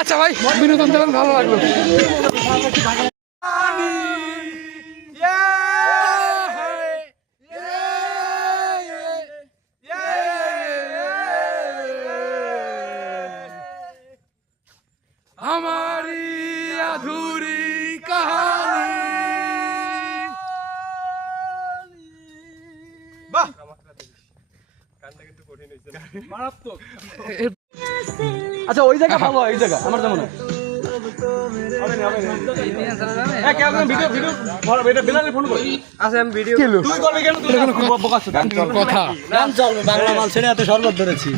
আচ্ছা ভাই, বিনোদন দিলেন, ভালো লাগলো। हमारी अधूरी कहानी। বাহ কান্না কিন্তু কঠিন হইছে না মারাত্মক আচ্ছা ওই জায়গা ভালো হয়, এই জায়গা আমার যেমন হবে না হ্যাঁ কেন ভিডিও ভিডিও এটা বেলালে ফোন কর আচ্ছা আমি ভিডিও তুই করবি কেন তুই কথা গান চলবে, বাংলা মাল ছেড়ে এত শরবত ধরেছি।